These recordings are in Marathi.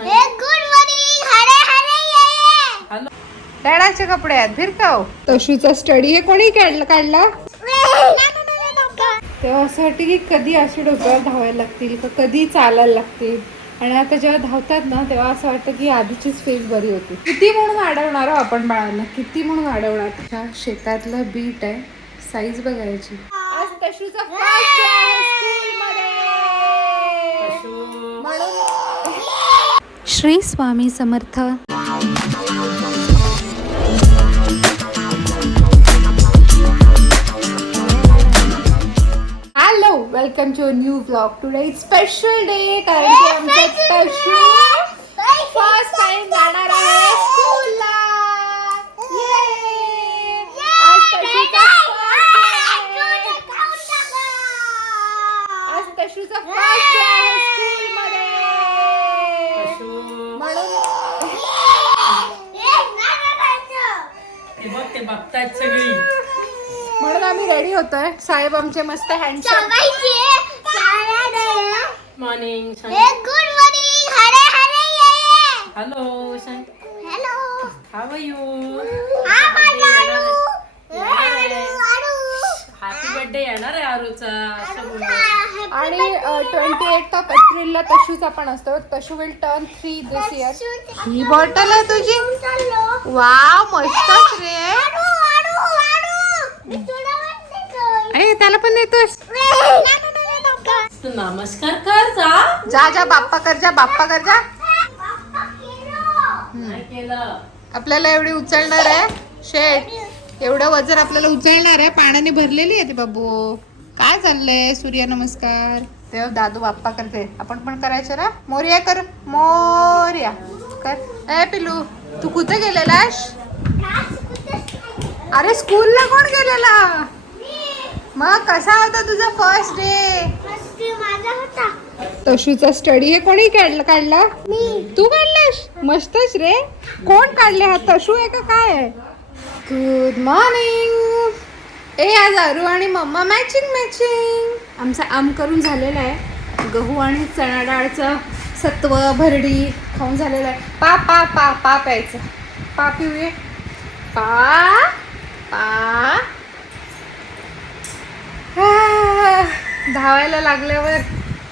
Good morning. हरे हरे डॅडाचे कपडे आहेत भिरकाव. तशूचा स्टडी हे कोणी काढला तेव्हा असं वाटतं की कधी अशी डोक्यावर धावायला लागतील का कधी चालायला लागतील. आणि आता जेव्हा धावतात ना तेव्हा असं वाटतं की आधीचीच फेज बरी होती. किती म्हणून अडवणार हो आपण बाळांना, किती म्हणून अडवणार. त्या शेतातलं बीट आहे, साईज बघायची. आज तशूचा फर्स्ट डे आहे स्कूलमध्ये. Shri Swami Samarth. Hello, welcome to a new vlog. Today is special day कारण की आमचं तशू फर्स्ट टाइम जाणार आहे स्कूलला. आज तशूचा फर्स्ट डे आहे स्कूलमध्ये. ते बघतायत सगळी म्हणून आम्ही रेडी होतोय. साहेब आमचे मस्त हँडसम. मॉर्निंग. Good morning. हरे हरे हॅलो सांग. Hello. How you. Happy birthday येणार आहे आरूचा असं बोलतो. आणि 28 ऑफ एप्रिलला तशूचा पण असतो. Tashu will turn 3 this year. ही बॉटल आहे तुझी. वाव, मस्तच रे. अरे त्याला पण देतोस. तू नमस्कार कर जा. जा जा बाप्पा कर जा, बाप्पा कर जा. काय केलं? आपल्याला एवढी उचलणार आहे शेट. एवढं वजन आपल्याला उचलणार आहे. पाण्याने भरलेली आहे ती बाबू. काय चाललंय? सूर्य नमस्कार. तेव्हा दादू बाप्पा करते, आपण पण करायचं ना. मोर्या कर, मोर्या कर. ए पिलू, तू कुठे गेलेलास? अरे स्कूलला कोण गेलेला? मग कसा होता तुझा फर्स्ट डे? तशूचा स्टडी हे कोणी काढला? तू काढलास? मस्तच रे. कोण काढले? हा तशू आहे का काय आहे? Good morning. ए आज अरू आणि मम्मा मॅचिंग. आमचा आम करून झालेला आहे. गहू आणि चणा डाळचं सत्व भरडी खाऊन झालेलं आहे. पा पा पा पा प्यायचं. पा पिऊये. पा पा. धावायला लागल्यावर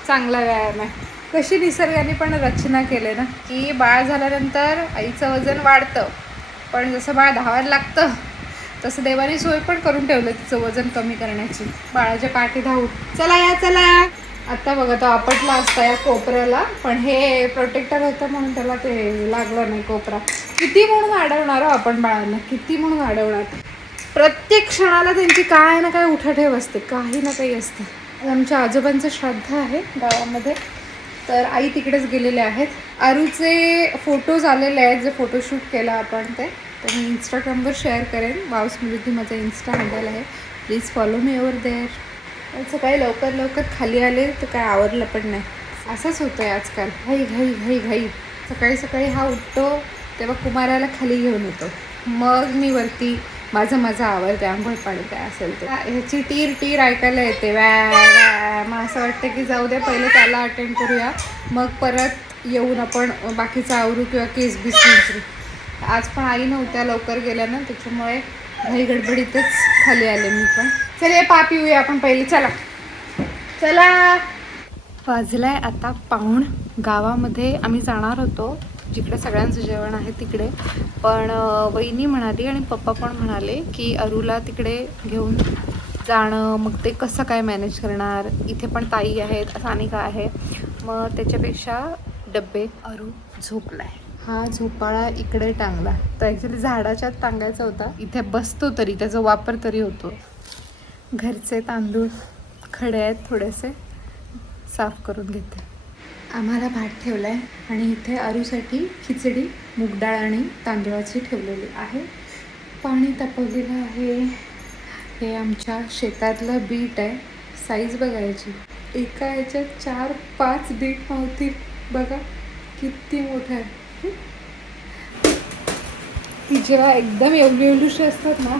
चांगला व्यायाम आहे. कशी निसर्गाने पण रचना केली ना की बाळ झाल्यानंतर आईचं वजन वाढतं, पण जसं बाळ धावायला लागतं तसं देवाने सोय पण करून ठेवलं तिचं वजन कमी करण्याची. बाळाच्या पाठी धावू. चला या चला. आता बघा तो आपटला असता या कोपऱ्याला, पण हे प्रोटेक्टर होतं म्हणून त्याला ते लागलं नाही कोपरा. किती म्हणून अडवणार हो आपण बाळांना, किती म्हणून अडवणार. प्रत्येक क्षणाला त्यांची काय ना काय उठाठेव असते, काही ना काही असतं. आमच्या आजोबांचं श्राद्ध आहे गावामध्ये, तर आई तिकडेच गेलेले आहेत. आरूचे फोटोज आलेले आहेत, जे फोटोशूट केला आपण ते, तर मी इंस्टाग्रामवर शेअर करेन. वाव स्मृती माझा इन्स्टा हँडल आहे, please follow me over there. सकाळी लवकर खाली आले तर काय आवरलं पण नाही. असंच होतं आहे आजकाल, घाई. सकाळी हा उठतो तेव्हा कुमाराला खाली घेऊन येतो, मग मी वरती माझं आवडते. आंघोळ पाणी काय असेल ते. ह्याची टीर ऐकायला येते. मग असं वाटतं की जाऊ दे, पहिले त्याला अटेंड करूया, मग परत येऊन आपण बाकीचं आवरू किंवा केस विचारू. आज पण आई नव्हत्या, लवकर गेल्या ना, त्याच्यामुळे घाई गडबडीतच खाली आले मी पण. चल पा पिऊया आपण पहिले. चला. वाजलाय आता 1:15. गावामध्ये आम्ही जाणार होतो जिकडे सगळ्यांचं जेवण आहे तिकडे, पण वहिनी म्हणाली आणि पप्पा पण म्हणाले की अरूला तिकडे घेऊन जाणं, मग ते कसं काय मॅनेज करणार. इथे पण ताई आहेत, सानिका आहे, मग त्याच्यापेक्षा डब्बे. अरू झोपलाय. हा झोपाळा इकडे टांगला, तर ॲक्च्युली झाडाच्यात टांगायचा होता. इथे बसतो तरी त्याचा वापर तरी होतो. घरचे तांदूळ खडे आहेत, थोडेसे साफ करून घेते. आम्हाला भात ठेवला आहे आणि इथे आरूसाठी खिचडी मूग डाळ आणि तांदूळाची ठेवलेली आहे. पाणी तापवलेलं आहे. हे आमच्या शेतातलं बीट आहे, साईज बघायची. एका ह्याच्यात 4-5 बीट मावतील. बघा किती मोठं आहे. ती जेव्हा एकदम एवढीशी असतात ना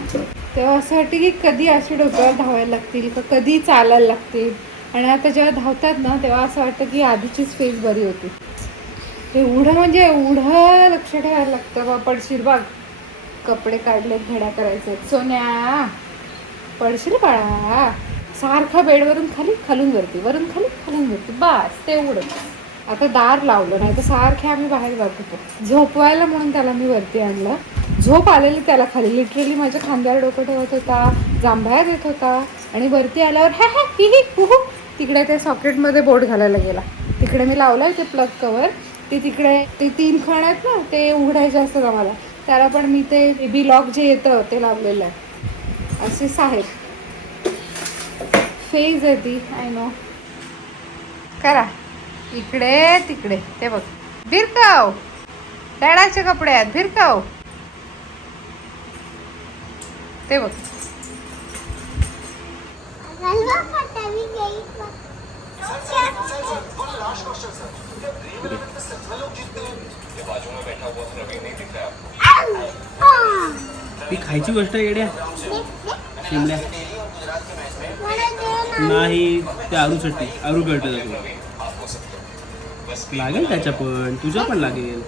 तेव्हा असं वाटतं की कधी अशी डोक्यावर धावायला लागतील का कधी चालायला लागतील. आणि आता जेव्हा धावतात ना तेव्हा असं वाटतं की आधीचीच फेज बरी होती. एवढं म्हणजे एवढं लक्ष ठेवायला लागतं बा. पडशील बघ. कपडे काढलेत, घड्या करायचे. सोन्या पडशील बाळा. सारखा बेडवरून खाली, खालून वरती, वरून खाली, खालून वरती, बस तेवढंच. आता दार लावलं नाही तर सारखे आम्ही बाहेर जात होतो. झोपवायला म्हणून त्याला मी वरती आणलं. झोप आलेली त्याला खाली, लिटरली माझ्या खांद्यावर डोकं ठेवत होता, जांभया देत होता. आणि वरती आल्यावर हा हा ही ही हु हु तिकडे त्या सॉकेटमध्ये बोट घालायला गेला. तिकडे मी लावलं ते प्लग कवर, ते तिकडे ते 3 खण आहेत ना, ते उघडायचे असतात आम्हाला. त्याला पण मी ते बेबी लॉक जे येतं ते लावलेलं आहे. अशीच आहे, फेज आहे ती. I know. करा इकडे तिकडे. ते बघ भिरकाव, डॅडाचे कपडे आहेत, भिरकाव. ते बघ हलवा फटावी गई. ती खायची गोष्ट आहे येड्या. शिमल्या नाही, ते आरूसाठी. आरू कळतं लागेल त्याच्या पण, तुझ्या पण लागेल.